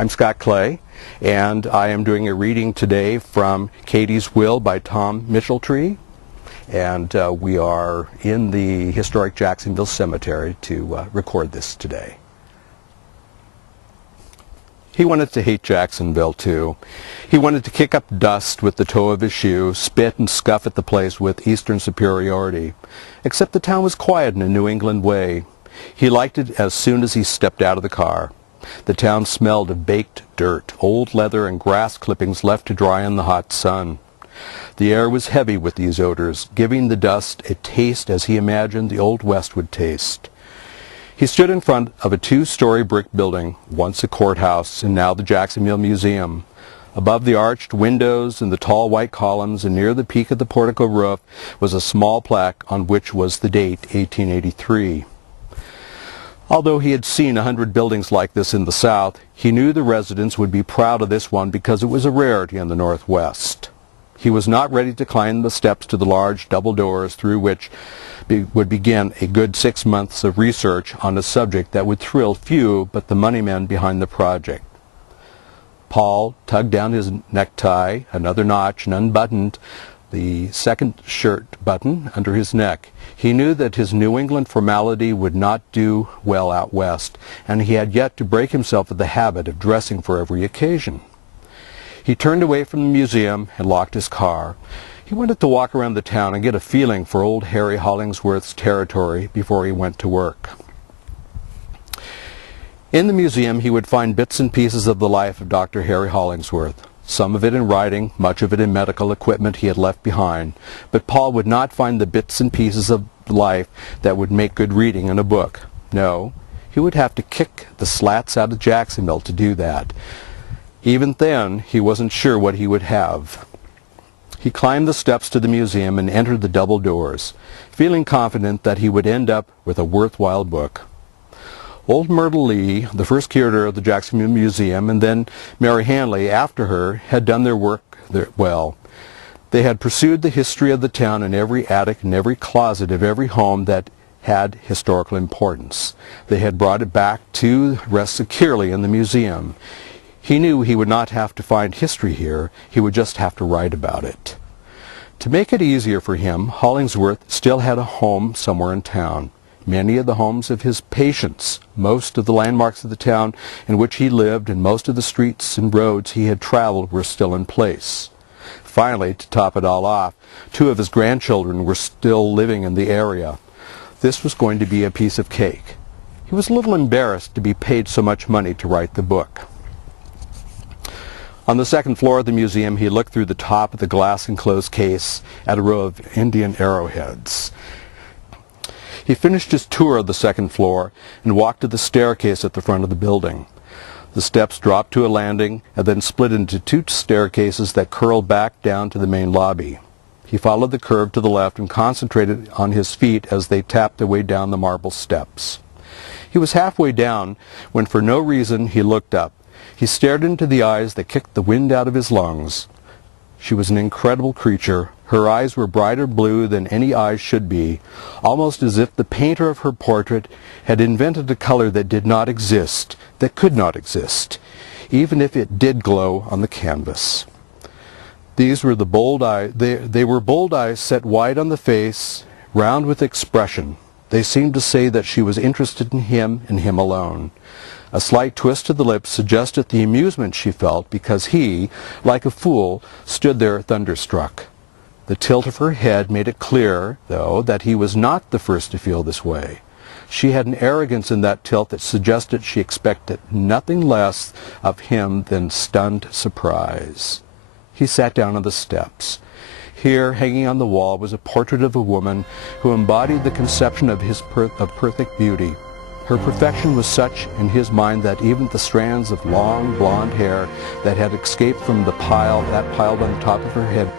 I'm Scott Clay, and I am doing a reading today from Katie's Will by Tom Mitcheltree, and we are in the historic Jacksonville Cemetery to record this today. He wanted to hate Jacksonville too. He wanted to kick up dust with the toe of his shoe, spit and scuff at the place with eastern superiority. Except the town was quiet in a New England way. He liked it as soon as he stepped out of the car. The town smelled of baked dirt, old leather, and grass clippings left to dry in the hot sun. The air was heavy with these odors, giving the dust a taste as he imagined the Old West would taste. He stood in front of a two-story brick building, once a courthouse and now the Jacksonville Museum. Above the arched windows and the tall white columns and near the peak of the portico roof was a small plaque on which was the date 1883. Although he had seen 100 buildings like this in the South, he knew the residents would be proud of this one because it was a rarity in the Northwest. He was not ready to climb the steps to the large double doors through which would begin a good 6 months of research on a subject that would thrill few but the money men behind the project. Paul tugged down his necktie another notch and unbuttoned the second shirt button under his neck. He knew that his New England formality would not do well out west, and he had yet to break himself of the habit of dressing for every occasion. He turned away from the museum and locked his car. He wanted to walk around the town and get a feeling for old Harry Hollingsworth's territory before he went to work. In the museum he would find bits and pieces of the life of Dr. Harry Hollingsworth. Some of it in writing, much of it in medical equipment he had left behind. But Paul would not find the bits and pieces of life that would make good reading in a book. No, he would have to kick the slats out of Jacksonville to do that. Even then, he wasn't sure what he would have. He climbed the steps to the museum and entered the double doors, feeling confident that he would end up with a worthwhile book. Old Myrtle Lee, the first curator of the Jacksonville Museum, and then Mary Hanley after her, had done their work well. They had pursued the history of the town in every attic and every closet of every home that had historical importance. They had brought it back to rest securely in the museum. He knew he would not have to find history here, he would just have to write about it. To make it easier for him, Hollingsworth still had a home somewhere in town. Many of the homes of his patients, most of the landmarks of the town in which he lived, and most of the streets and roads he had traveled were still in place. Finally, to top it all off, 2 of his grandchildren were still living in the area. This was going to be a piece of cake. He was a little embarrassed to be paid so much money to write the book. On the second floor of the museum, he looked through the top of the glass-enclosed case at a row of Indian arrowheads. He finished his tour of the second floor and walked to the staircase at the front of the building. The steps dropped to a landing and then split into 2 staircases that curled back down to the main lobby. He followed the curve to the left and concentrated on his feet as they tapped their way down the marble steps. He was halfway down when for no reason he looked up. He stared into the eyes that kicked the wind out of his lungs. She was an incredible creature. Her eyes were brighter blue than any eyes should be, almost as if the painter of her portrait had invented a color that did not exist, that could not exist, even if it did glow on the canvas. These were the bold eyes. They were bold eyes set wide on the face, round with expression. They seemed to say that she was interested in him and him alone. A slight twist to the lips suggested the amusement she felt because he, like a fool, stood there thunderstruck. The tilt of her head made it clear, though, that he was not the first to feel this way. She had an arrogance in that tilt that suggested she expected nothing less of him than stunned surprise. He sat down on the steps. Here, hanging on the wall, was a portrait of a woman who embodied the conception of perfect beauty. Her perfection was such in his mind that even the strands of long blonde hair that had escaped from the pile on the top of her head